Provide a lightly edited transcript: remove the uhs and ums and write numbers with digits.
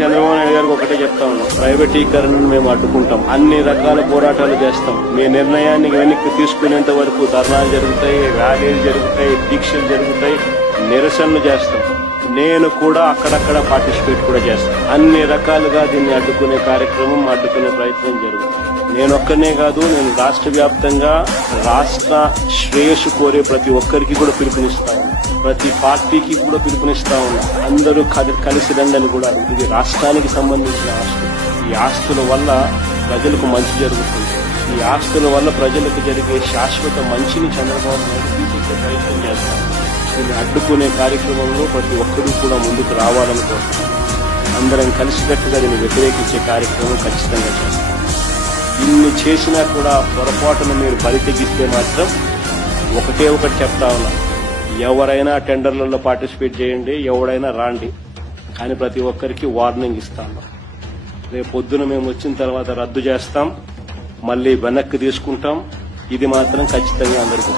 చంద్రబాబు నాయుడు గారికి ఒకటే చెప్తా ఉన్నాం, ప్రైవేటీకరణను మేము అడ్డుకుంటాం, అన్ని రకాల పోరాటాలు చేస్తాం, మీ నిర్ణయాన్ని వెనక్కి తీసుకునేంత వరకు ధర్నాలు జరుగుతాయి, ర్యాలీలు జరుగుతాయి, దీక్షలు జరుగుతాయి, నిరసనలు చేస్తాం. నేను కూడా అక్కడక్కడ పార్టిసిపేట్ కూడా చేస్తాను. అన్ని రకాలుగా దీన్ని అడ్డుకునే కార్యక్రమం, అడ్డుకునే ప్రయత్నం జరుగుతుంది. నేనొక్కనే కాదు, నేను రాష్ట్ర వ్యాప్తంగా రాష్ట్ర శ్రేయస్సు కోరే ప్రతి ఒక్కరికి కూడా పిలుపునిస్తా ఉన్నా, ప్రతి పార్టీకి కూడా పిలుపునిస్తా ఉన్నా. అందరూ కలిసి రండి కూడా. ఇది రాష్ట్రానికి సంబంధించిన ఆస్తులు. ఈ ఆస్తుల వల్ల ప్రజలకు మంచి జరుగుతుంది. ఈ ఆస్తుల వల్ల ప్రజలకు జరిగే శాశ్వత మంచిని చంద్రబాబు నాయుడు తీసుకొచ్చే ప్రయత్నం చేస్తారు. దీన్ని అడ్డుకునే కార్యక్రమంలో ప్రతి ఒక్కరూ కూడా ముందుకు రావాలనుకుంటున్నారు. అందరం కలిసికట్టుగా దీన్ని వ్యతిరేకించే కార్యక్రమం ఖచ్చితంగా చేస్తాం. ఇన్ని చేసినా కూడా పొరపాటును మీరు బలి తెగిస్తే మాత్రం ఒకటే ఒకటి చెప్తా ఉన్నా, ఎవరైనా టెండర్లలో పార్టిసిపేట్ చేయండి, ఎవరైనా రాండి, కానీ ప్రతి ఒక్కరికి వార్నింగ్ ఇస్తాను. రేపు పొద్దున మేము వచ్చిన తర్వాత రద్దు చేస్తాం, మళ్ళీ వెనక్కి తీసుకుంటాం. ఇది మాత్రం ఖచ్చితంగా అందరికీ